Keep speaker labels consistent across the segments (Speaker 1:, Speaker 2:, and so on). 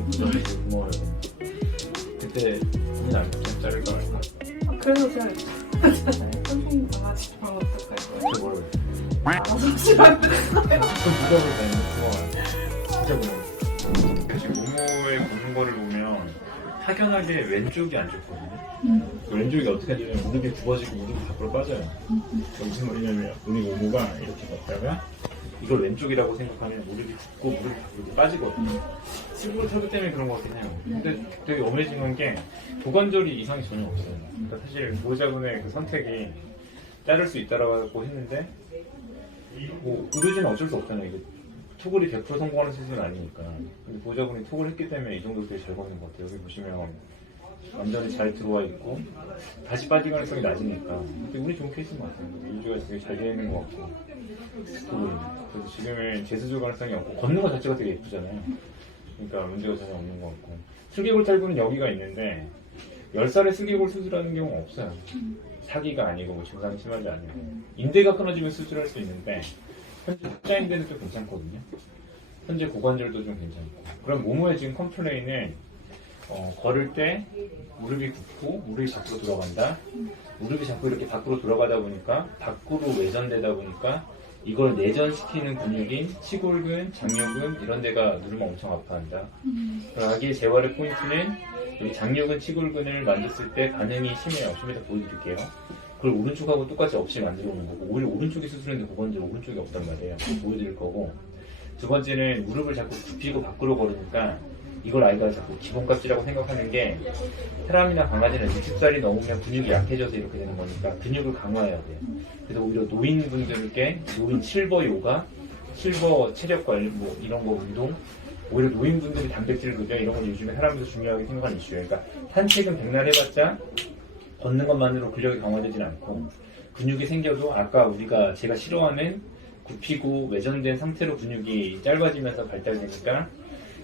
Speaker 1: 무덤에 구멍을 그때 고민 안 했죠? 자를까 말까?
Speaker 2: 아, 그래서 제가 여쭤봤잖아요. 선생님 강아지랑 어떡할 거예요?
Speaker 1: 그 뭘?
Speaker 2: 알아서 하시라고
Speaker 1: 그 무덤을 다니는 구멍 진짜 무덤 지금 모모의 보는 거를 보면 확연하게 왼쪽이 안 좋거든요 그 왼쪽이 어떻게 되냐면 무릎이 굽어지고 무릎이 밖으로 빠져요 그 무슨 말이냐면 우리 모모가 이렇게 걷다가 이걸 왼쪽이라고 생각하면 무릎이 굽고 무릎이 밖으로 빠지거든요. 스스로 털기 때문에 그런 것 같긴 해요. 근데 되게 어메이징한 게 고관절이 이상이 전혀 없어요. 그러니까 사실 보호자분의 그 선택이 자를 수 있다라고 했는데 뭐 의료진은 어쩔 수 없잖아요. 이게 투골이 100% 성공하는 수술은 아니니까. 근데 보호자분이 투골 했기 때문에 이 정도 되게 잘 걷는 것 같아요. 여기 보시면 완전히 잘 들어와 있고 다시 빠질 가능성이 낮으니까. 근데 운이 좋은 케이스인 것 같아요. 유지가 되게 잘 되어 있는 것 같고. 그래서 지금은 재수술 가능성이 없고 걷는 것 자체가 되게 예쁘잖아요. 그러니까 문제가 전혀 없는 것 같고. 슬개골 탈구는 여기가 있는데 10살에 슬개골 수술하는 경우는 없어요. 사기가 아니고 뭐 증상이 심하지 않고 인대가 끊어지면 수술할 수 있는데 현재 흑자인대는 좀 괜찮거든요. 현재 고관절도 좀 괜찮고. 그럼 모모의 지금 컴플레인은 어, 걸을 때 무릎이 굽고 무릎이 밖으로 돌아간다 무릎이 자꾸 이렇게 밖으로 돌아가다 보니까 밖으로 외전되다 보니까 이걸 내전시키는 근육인 치골근, 장요근 이런 데가 누르면 엄청 아파한다. 아기의 재활의 포인트는 여기 장요근, 치골근을 만졌을 때 반응이 심해요. 좀 이따 보여드릴게요. 그걸 오른쪽하고 똑같이 없이 만들어 놓은 거고 오히려 오른쪽이 수술했는데 고관절 오른쪽이 없단 말이에요. 보여드릴 거고 두 번째는 무릎을 자꾸 굽히고 밖으로 걸으니까 이걸 아이가 자꾸 기본값이라고 생각하는 게 사람이나 강아지는 60살이 넘으면 근육이 약해져서 이렇게 되는 거니까 근육을 강화해야 돼요. 그래서 오히려 노인분들께 노인 실버 요가, 실버 체력 관리 뭐 이런 거 운동 오히려 노인분들이 단백질 급여 이런 건 요즘에 사람들이 중요하게 생각하는 이슈예요. 그러니까 산책은 백날 해봤자 걷는 것만으로 근력이 강화되진 않고 근육이 생겨도 아까 우리가 제가 싫어하는 굽히고 외전된 상태로 근육이 짧아지면서 발달되니까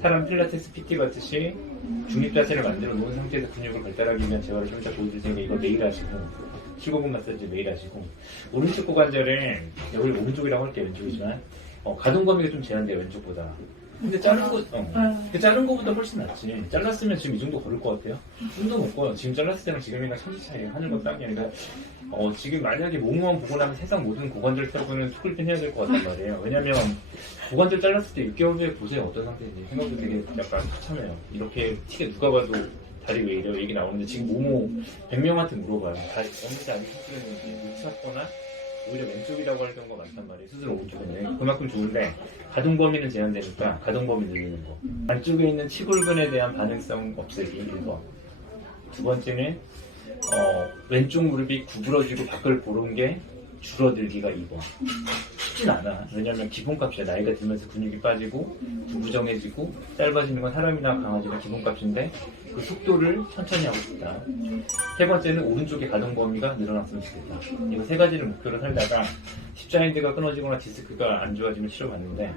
Speaker 1: 사람 필라테스 PT 같듯이 중립 자세를 만들어 놓은 상태에서 근육을 발달하기 위한 재활을 좀 이따 보여드릴 테니까 이걸 매일 하시고 15분 마사지 매일 하시고. 오른쪽 고관절은 여기 오른쪽이라고 할게요 왼쪽이지만. 어, 가동 범위가 좀 제한돼요 왼쪽보다 근데 자른 거, 어.
Speaker 2: 네.
Speaker 1: 그 자른 거보다 훨씬 낫지. 잘랐으면 지금 이 정도 걸을 것 같아요. 좀도 못 걸어. 지금 잘랐을 때랑 지금이랑 천지 차이에요. 하늘과 땅이 아니라, 어, 지금 만약에 몸만 보고 나면 세상 모든 고관절 탈구는 툭을핀 해야 될 것 같단 말이에요. 왜냐면, 고관절 잘랐을 때 6개월 후에 보세요. 어떤 상태인지. 생각도 되게 약간 참해요. 이렇게 티게 누가 봐도 다리 왜 이래요? 얘기 나오는데 지금 모모 100명한테 물어봐요. 다리 언제 아직 수술했는지 놓쳤거나 오히려 왼쪽이라고 할 경우가 많단 말이에요. 수술 오른쪽인데 그만큼 좋은데 가동 범위는 제한되니까 가동 범위 늘리는 거. 안쪽에 있는 치골근에 대한 반응성 없애기 1번. 두 번째는 어, 왼쪽 무릎이 구부러지고 밖을 보는 게 줄어들기가 2번. 쉽진 않아. 왜냐면 기본값이야. 나이가 들면서 근육이 빠지고 구부정해지고 짧아지는 건 사람이나 강아지가 기본값인데 그 속도를 천천히 하고 싶다. 세 번째는 오른쪽의 가동 범위가 늘어났으면 좋겠다. 이거 세 가지를 목표로 살다가 십자인대가 끊어지거나 디스크가 안 좋아지면 치료받는데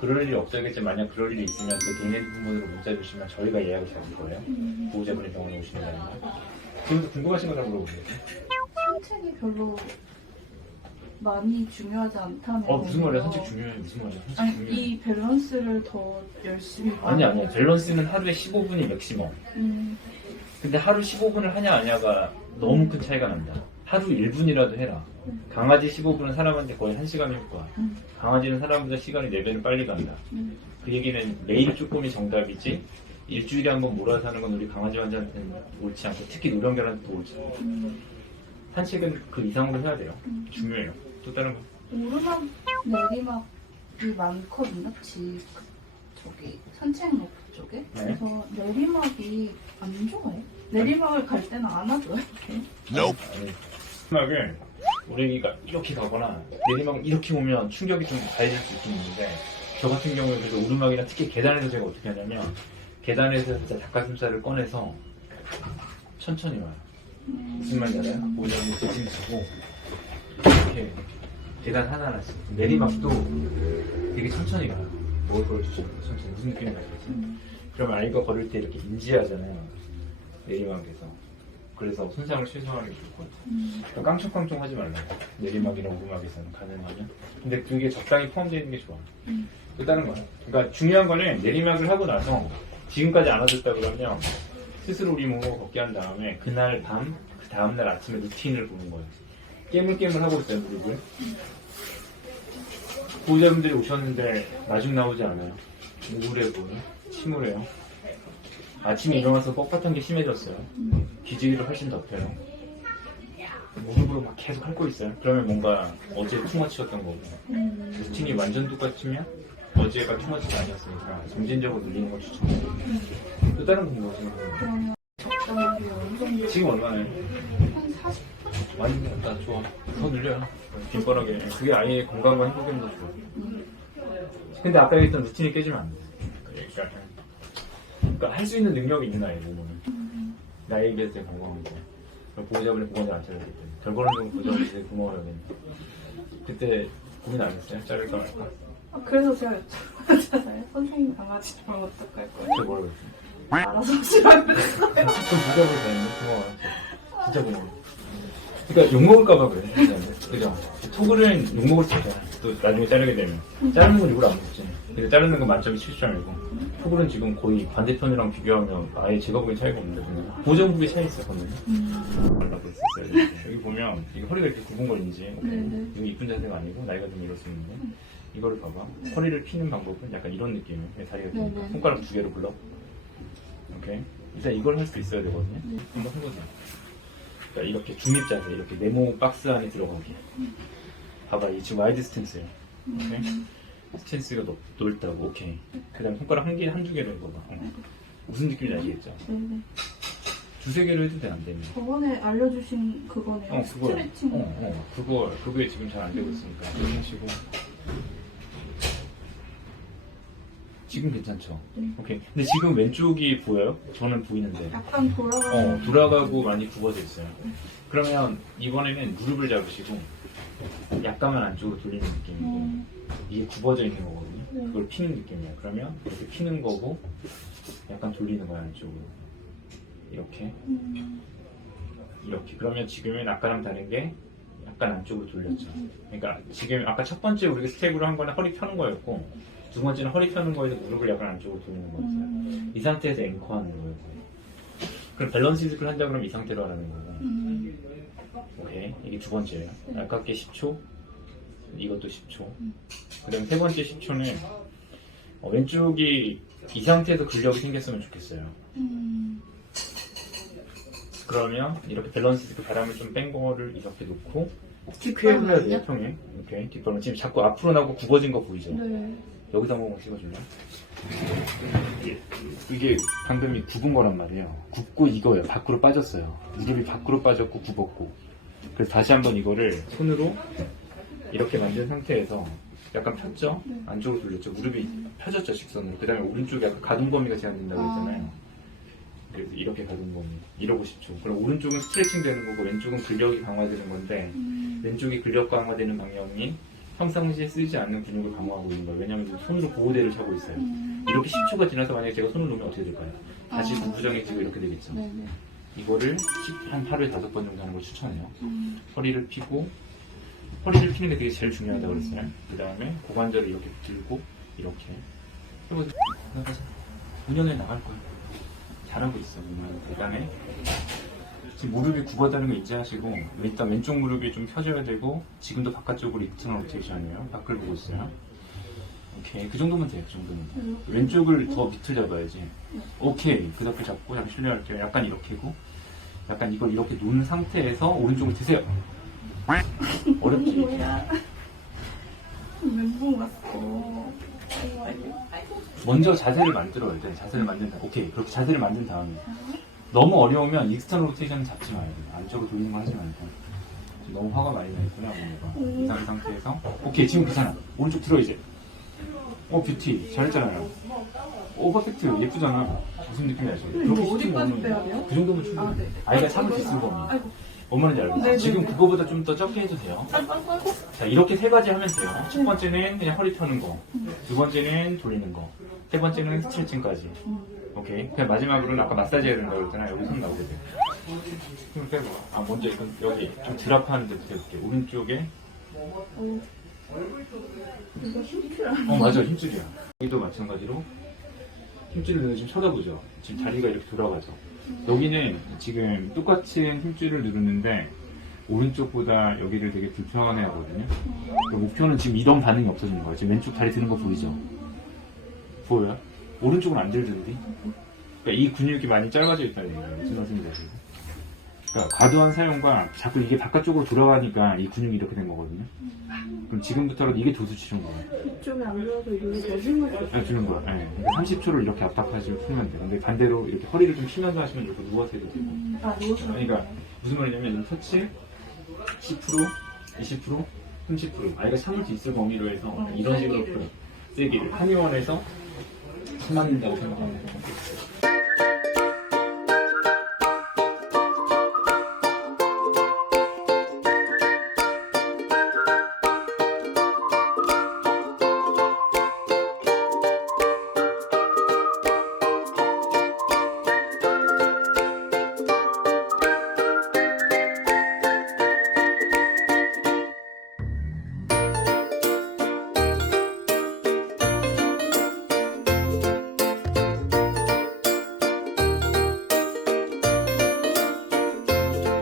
Speaker 1: 그럴 일이 없어야겠지 만약 그럴 일이 있으면 그 개인 핸드폰으로 문자 주시면 저희가 예약을 잡을 거예요. 보호자분이 병원에 오시는 게 아니라. 지금도 궁금하신 거 다 물어보세요.
Speaker 2: 산책이 별로 많이 중요하지 않다는
Speaker 1: 어 무슨 말이야?
Speaker 2: 거예요.
Speaker 1: 산책 중요해. 무슨 말이야? 산책
Speaker 2: 아니
Speaker 1: 중요해.
Speaker 2: 이 밸런스를 더 열심히
Speaker 1: 아니 아니
Speaker 2: 하고,
Speaker 1: 밸런스는 하루에 15분이 맥시멈.
Speaker 2: 음,
Speaker 1: 근데 하루 15분을 하냐 아냐가 너무 큰 차이가 난다. 하루 1분이라도 해라. 강아지 15분은 사람한테 거의 1시간 효과.
Speaker 2: 음.
Speaker 1: 강아지는 사람보다 시간이 4배는 빨리 간다.
Speaker 2: 음.
Speaker 1: 그 얘기는 매일 조금이 정답이지 일주일에 한 번 몰아서 하는 건 우리 강아지 환자한테는 옳지 않고 특히 노령견한테도 옳지 않고
Speaker 2: 음.
Speaker 1: 산책은 그 이상으로 해야 돼요. 중요해요. 또 다른 거?
Speaker 2: 오르막 내리막이 많거든요. 집 저기 산책로 쪽에.
Speaker 1: 네.
Speaker 2: 그래서 내리막이 안 좋아요. 내리막을 갈 때는 안 하죠. 이렇게.
Speaker 1: 아니, 마지막을 우리가 이렇게 가거나 내리막 이렇게 오면 충격이 좀 가해질 수 있긴 있는데 저 같은 경우에 그래서 오르막이나 특히 계단에서 제가 어떻게 하냐면 계단에서 진짜 닭가슴살을 꺼내서 천천히 와요. 무슨 말인지 알아요? 보자면 뒤짐 치고 이렇게 계단 하나하나씩 내리막도 되게 천천히 가요. 먹을 걸 주시면 천천히 무슨 느낌인지 알겠지? 그러면 아이가 걸을 때 이렇게 인지하잖아요. 내리막에서. 그래서 손상을 최소화하는 게 좋을 것 같아요. 그러니까 깡총깡총 하지 말라고. 내리막이나 오르막에서는 가능하면. 근데 그게 적당히 포함되어 있는 게 좋아.
Speaker 2: 음.
Speaker 1: 또 다른 거야. 그러니까 중요한 거는 내리막을 하고 나서 지금까지 안 와줬다 그러면 스스로 우리 몸을 걷게 한 다음에 그날 밤, 그 다음날 아침에 루틴을 보는 거예요. 깨물깨물 하고 있어요, 무릎을. 보호자분들이 오셨는데 마중 나오지 않아요. 우울해 보여요. 침울해요. 아침에 일어나서 뻣뻣한 게 심해졌어요. 기지개도 훨씬 덮여요. 무릎으로 막 계속 핥고 있어요. 그러면 뭔가 어제 투머치였던 거고. 루틴이 완전 똑같으면 어제가 투머치가 아니었으니까 점진적으로 늘리는 걸 추천해요. 또 다른
Speaker 2: 어느 정도
Speaker 1: 지금 얼마나요?
Speaker 2: 한 40?
Speaker 1: 많이 늘었다. 좋아. 더 늘려요. 뒷바라게. 그게 아예 건강과 행복에도 좋아. 근데 아까 얘기했던 루틴이 깨지면 안 돼. 그러니까, 그러니까 할 수 있는 능력이 있는 아이 몸은. 나에게 있을 때 건강하고. 보호자분이 보호자 안 차려줄 때. 결과론적으로 보호자분이 되게 고마워하겠네. 그때 고민 안 했어요? 자를까 말까?
Speaker 2: 아, 그래서 제가 여쭤봤잖아요. 선생님 강아지 좀 어떡할 거예요?
Speaker 1: 진짜 뭐라고 했어?
Speaker 2: 알아서 하시라고 했어요.
Speaker 1: 좀 부자고 다니는 고마워. 진짜 고마워. 그러니까 욕먹을까봐 그래. 그죠? 톡은 욕먹을 수 있잖아. 또 나중에 자르게 되면. 자르는 건 일부러 안 먹지. 근데 자르는 건 만점이 70점이고. 톡은 지금 거의 반대편이랑 비교하면 아예 제거부의 차이가 없는데 보면. 고정부의 차이 있어, 보면. 말라고 했었어요. 여기 보면 이게 허리가 이렇게 굽은 거 인지.
Speaker 2: 네네.
Speaker 1: 이거 이쁜 자세가 아니고 나이가 좀 있는데. 이거를 봐봐. 허리를 피는 방법은 약간 이런 느낌이에요. 그냥 다리가 좀
Speaker 2: 네네.
Speaker 1: 손가락 두 개로 불러. 오케이. 일단 이걸 할 수 있어야 되거든요. 한번 해보자. 그러니까 이렇게 중립 자세, 이렇게 네모 박스 안에 들어가게. 봐봐, 이 지금 와이드 스탠스예요. 오케이. 스탠스가 넓, 넓다고. 오케이. 그 다음 손가락 한 개, 한두 개로 해봐봐. 어. 무슨 느낌인지 아시겠죠?
Speaker 2: 네네.
Speaker 1: 두세 개로 해도 돼, 안 되면.
Speaker 2: 저번에 알려주신 그거네요.
Speaker 1: 어, 그거.
Speaker 2: 스트레칭.
Speaker 1: 어, 어, 그거, 그게 지금 잘 안 되고 있으니까. 그거 하시고. 지금 괜찮죠?
Speaker 2: 네.
Speaker 1: 오케이. 근데 지금 왼쪽이 보여요? 저는 보이는데.
Speaker 2: 약간 돌아가는.
Speaker 1: 어, 돌아가고 많이 굽어져 있어요. 그러면 이번에는 무릎을 잡으시고 약간만 안쪽으로 돌리는 느낌이고
Speaker 2: 음,
Speaker 1: 이게 굽어져 있는 거거든요.
Speaker 2: 네.
Speaker 1: 그걸 피는 느낌이야. 그러면 이렇게 피는 거고 약간 돌리는 거야 안쪽으로. 이렇게
Speaker 2: 음,
Speaker 1: 이렇게. 그러면 지금은 아까랑 다른 게 약간 안쪽으로 돌렸죠. 그러니까 지금 아까 첫 번째 우리가 스텝으로 한 거는 허리 펴는 거였고 두 번째는 허리 펴는 거에서 무릎을 약간 안쪽으로 돌리는 거였어요.
Speaker 2: 음,
Speaker 1: 이 상태에서 앵커하는 거예요. 그럼 밸런스 이즈를 한다 그러면 이 상태로 하라는 거고.
Speaker 2: 음,
Speaker 1: 오케이. 이게 두 번째예요. 아깝게 10초. 이것도 10초.
Speaker 2: 음.
Speaker 1: 그 다음에 세 번째 10초는 왼쪽이 이 상태에서 근력이 생겼으면 좋겠어요.
Speaker 2: 음,
Speaker 1: 그러면 이렇게 밸런스 이즈그 바람을 좀 뺀 거를 이렇게 놓고
Speaker 2: 뒷발은요?
Speaker 1: 퀴어를 해야 돼요, 평에. 오케이. 뒷발은 지금 자꾸 앞으로 나고 굽어진 거 보이죠?
Speaker 2: 네.
Speaker 1: 여기다 한번 찍어줄래? 이게, 이게 방금 이 굽은 거란 말이에요. 굽고 이거예요. 밖으로 빠졌어요. 무릎이 밖으로 빠졌고 굽었고. 그래서 다시 한번 이거를 손으로 이렇게 만든 상태에서 약간 폈죠?
Speaker 2: 네.
Speaker 1: 안쪽으로 돌렸죠? 무릎이 펴졌죠, 직선으로. 그 다음에 오른쪽에 약간 가동 범위가 제한된다고
Speaker 2: 아.
Speaker 1: 했잖아요. 그래서 이렇게 가동 범위. 이러고 싶죠. 그럼 오른쪽은 스트레칭 되는 거고 왼쪽은 근력이 강화되는 건데
Speaker 2: 음,
Speaker 1: 왼쪽이 근력 강화되는 방향이 평상시에 쓰지 않는 근육을 강화하고 있는 거예요. 왜냐하면 손으로 보호대를 차고 있어요.
Speaker 2: 음,
Speaker 1: 이렇게 10초가 지나서 만약에 제가 손을 놓으면 어떻게 될까요? 다시
Speaker 2: 아.
Speaker 1: 구부정해지고 이렇게 되겠죠.
Speaker 2: 네네.
Speaker 1: 이거를 10, 한 하루에 다섯 번 정도 하는 걸 추천해요.
Speaker 2: 음,
Speaker 1: 허리를 피고 허리를 피는 게 되게 제일 중요하다고 그랬어요. 그 다음에 고관절을 이렇게 들고 이렇게 해보세요. 나가자. 5년에 나갈 거야. 잘하고 있어. 정말 대단해. 지금 무릎이 굽었다는 거 인지하시고 일단 왼쪽 무릎이 좀 펴져야 되고 지금도 바깥쪽으로 이트널 로테이션이에요. 밖을 보고 있어요. 오케이 그 정도면 돼요. 그 정도면 돼.
Speaker 2: 이렇게.
Speaker 1: 왼쪽을 더 밑을 잡아야지. 오케이. 그 옆을 잡고 잠시 훈련할게요. 약간 이렇게고. 약간 이걸 이렇게 놓은 상태에서 오른쪽을 드세요. 어렵지?
Speaker 2: 멘붕 왔어.
Speaker 1: 먼저 자세를 만들어야 돼. 자세를 만든 다음. 오케이. 그렇게 자세를 만든 다음에. 너무 어려우면 익스터널 로테이션 잡지 말고. 안쪽으로 돌리는 거 하지 말고. 지금 너무 화가 많이 나 있구나, 어머니가. 이상 상태에서. 오케이. 지금 괜찮아. 오른쪽 들어, 이제. 어, 뷰티. 잘했잖아요. 오, 퍼펙트. 예쁘잖아. 무슨 느낌이 나죠?
Speaker 2: 근데 이거 어디까지 빼야 돼요?
Speaker 1: 그 정도면 충분해.
Speaker 2: 아, 네네.
Speaker 1: 아이가 참을 수 있을 범위.
Speaker 2: 아이고,
Speaker 1: 엄마는 잘 알고.
Speaker 2: 네네네.
Speaker 1: 지금 그거보다 좀 더 적게 해도 돼요.
Speaker 2: 아이고.
Speaker 1: 자, 이렇게 세 가지 하면 돼요. 첫 번째는 그냥 허리 펴는 거. 두 번째는 돌리는 거. 세 번째는 스트레칭까지.
Speaker 2: 음,
Speaker 1: 오케이. 그냥 마지막으로는 아까 마사지 해야 된다고 그랬잖아요. 여기 손 나오게 돼. 힘을 빼봐. 아, 먼저 이건 여기 좀 드랍하는 데부터 해볼게. 오른쪽에.
Speaker 2: 어.
Speaker 1: 맞아. 힘줄이야. 여기도 마찬가지로. 힘줄을 누르 지금 쳐다보죠. 지금 자리가 이렇게 돌아가죠. 여기는 지금 똑같은 힘줄을 누르는데 오른쪽보다 여기를 되게 불편해 하거든요. 그러니까 목표는 지금 이런 반응이 없어지는 거예요. 지금 왼쪽 다리 드는 거 보이죠? 보여요? 오른쪽은 안 들던데? 그러니까 이 근육이 많이 짧아져 있다는 얘기예요. 무슨 말씀인지 아시죠? 그러니까 과도한 사용과 자꾸 이게 바깥쪽으로 돌아가니까 이 근육이 이렇게 된 거거든요. 그럼 지금부터라도 이게 도수 치는 거예요.
Speaker 3: 이쪽에 안 들어서 이쪽에 더 힘을 줘.
Speaker 1: 아, 주는 거야. 네. 그러니까 30초를 이렇게 압박하시고 풀면 돼요. 근데 반대로 이렇게 허리를 좀 피면서 하시면 이렇게 누워서 해도 되고.
Speaker 2: 아 누워서
Speaker 1: 그러니까 무슨 말이냐면 이 터치 10%, 20%, 30% 아이가 참을 수 있을 범위로 해서
Speaker 2: 어,
Speaker 1: 이런 식으로. 풀어요. 세기를 한의원에서 한마디인다고 생각합니다.